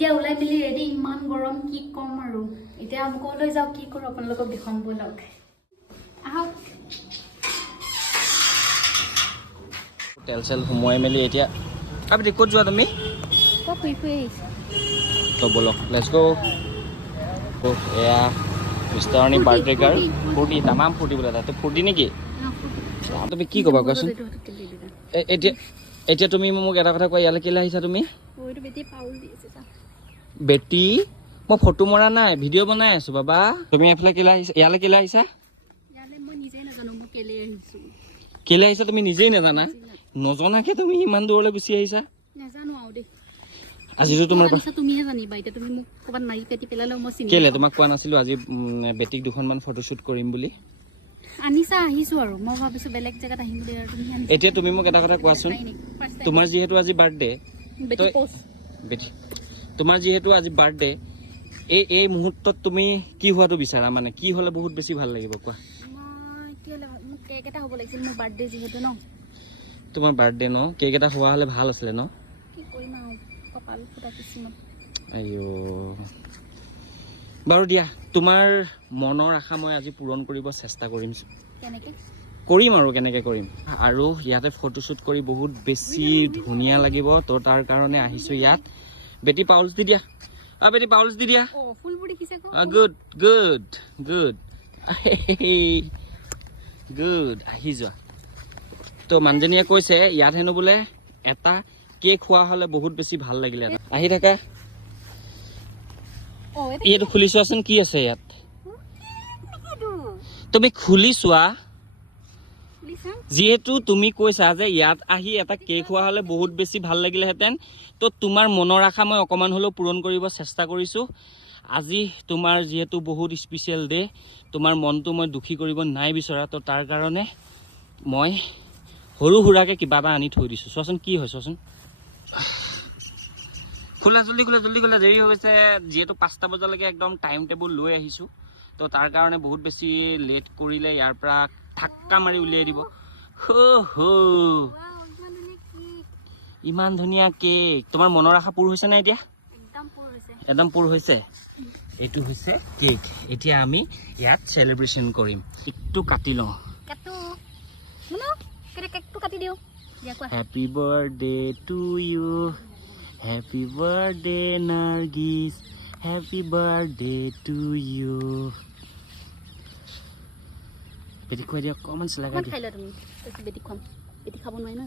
এতিয়া ওলাই মিলি ৰেডি ইমান গৰম কি কম আৰু এতিয়া আমি ক'লৈ যাওঁ কি কৰোঁ আপোনালোকক দেখাম বলক আহক তেল চেল সোমোৱাই মেলি এতিয়া আপুনি ক'ত যোৱা তুমি তো ফুৰি ফুৰি আহিছোঁ তো বলক লেটছ গো এয়া মিষ্টাৰণী বাৰ্থডে গাৰ্ল ফূৰ্তি তামাম ফূৰ্তি বোলে তাতে ফূৰ্তি নেকি তুমি কি ক'বা কোৱাচোন এতিয়া তুমি মোক এটা কথা কোৱা ইয়ালৈ কেলৈ আহিছা তুমি বেটি মই ফটো মৰা নাই ভিডিঅ' বনাই আছো বাবা তুমি এফালে কেলৈ আহিছা ইয়ালৈ কেলৈ আহিছা কেলৈ আহিছা তুমি নিজেই নাজানা নজনাকে তুমি ইমান দূৰলৈ গুচি আহিছা আজিতো তোমাৰ কেলে তোমাক কোৱা নাছিলো আজি বেটিক দুখনমান ফটোশ্বুট কৰিম বুলি আনিছা আহিছো আৰু মই ভাবিছো বেলেগ জায়গাত আহিম বুলি আৰু তুমি এতিয়া তুমি মোক এটা কথা কোৱাচোন তোমাৰ যিহেতু আজি বাৰ্থডে বেটি তোমাৰ যিহেতু আজি বাৰ্থডে এই মুহূৰ্তত তুমি কি হোৱাটো বিচাৰা মানে কি হ'লে বহুত বেছি ভাল লাগিব কোৱা মই কি হ'লে মোক কেক এটা হ'ব লাগিছিল মোৰ বাৰ্থডে যিহেতু ন তোমাৰ বাৰ্থডে ন কেক এটা হোৱা হ'লে ভাল আছিলে ন কি কৰিম আৰু কপাল ফুটা কিছুমান আইও বাৰু দিয়া তোমাৰ মনৰ আশা মই আজি পূৰণ কৰিব চেষ্টা কৰিম কেনেকৈ কৰিম আৰু কেনেকৈ কৰিম আৰু ইয়াতে ফটোশ্বুট কৰি বহুত বেছি ধুনীয়া লাগিব তো তাৰ কাৰণে আহিছোঁ ইয়াত বেটি পাউলছ দি দিয়া বেটি পাউলছ দি দিয়া ফুলবোৰ দেখিছে গুড গুড গুড গুড আহি যোৱা তো মানুহজনীয়ে কৈছে ইয়াত হেনো বোলে এটা কেক খোৱা হ'লে বহুত বেছি ভাল লাগিলে আহি থাকা এইটো খুলি চোৱাচোন কি আছে ইয়াত তুমি খুলি চোৱা যিহেতু তুমি কৈছা যে ইয়াত আহি এটা কেক খোৱা হ'লে বহুত বেছি ভাল লাগিলেহেঁতেন তো তোমাৰ মনৰ আশা মই অকণমান হ'লেও পূৰণ কৰিব চেষ্টা কৰিছোঁ আজি তোমাৰ যিহেতু বহুত স্পেচিয়েল ডে তোমাৰ মনটো মই দুখী কৰিব নাই বিচৰা তো তাৰ কাৰণে মই সৰু সুৰাকৈ কিবা এটা আনি থৈ দিছোঁ চোৱাচোন কি হয় চোৱাচোন খোলা জল্দি খোলা দেৰি হৈ গৈছে যিহেতু 5টা বজালৈকে একদম টাইম টেবুল লৈ আহিছোঁ তো তাৰ কাৰণে বহুত বেছি লেট কৰিলে ইয়াৰ পৰা ধাক্কা মাৰি উলিয়াই দিব ইমান ধুনীয়া কেক তোমাৰ মনৰ আশা পূৰ হৈছে নে এতিয়া একদম পূৰ হৈছে এইটো হৈছে কেক এতিয়া আমি ইয়াত চেলিব্ৰেশ্যন কৰিম কেকটো কাটি লওঁ happy birthday to you happy birthday Nargis happy birthday to you বেটি খুৱাই দিয়া অকণমান চিলাগাই দিয়া বেটি খুৱাম বেটি খাব নোৱাৰি ন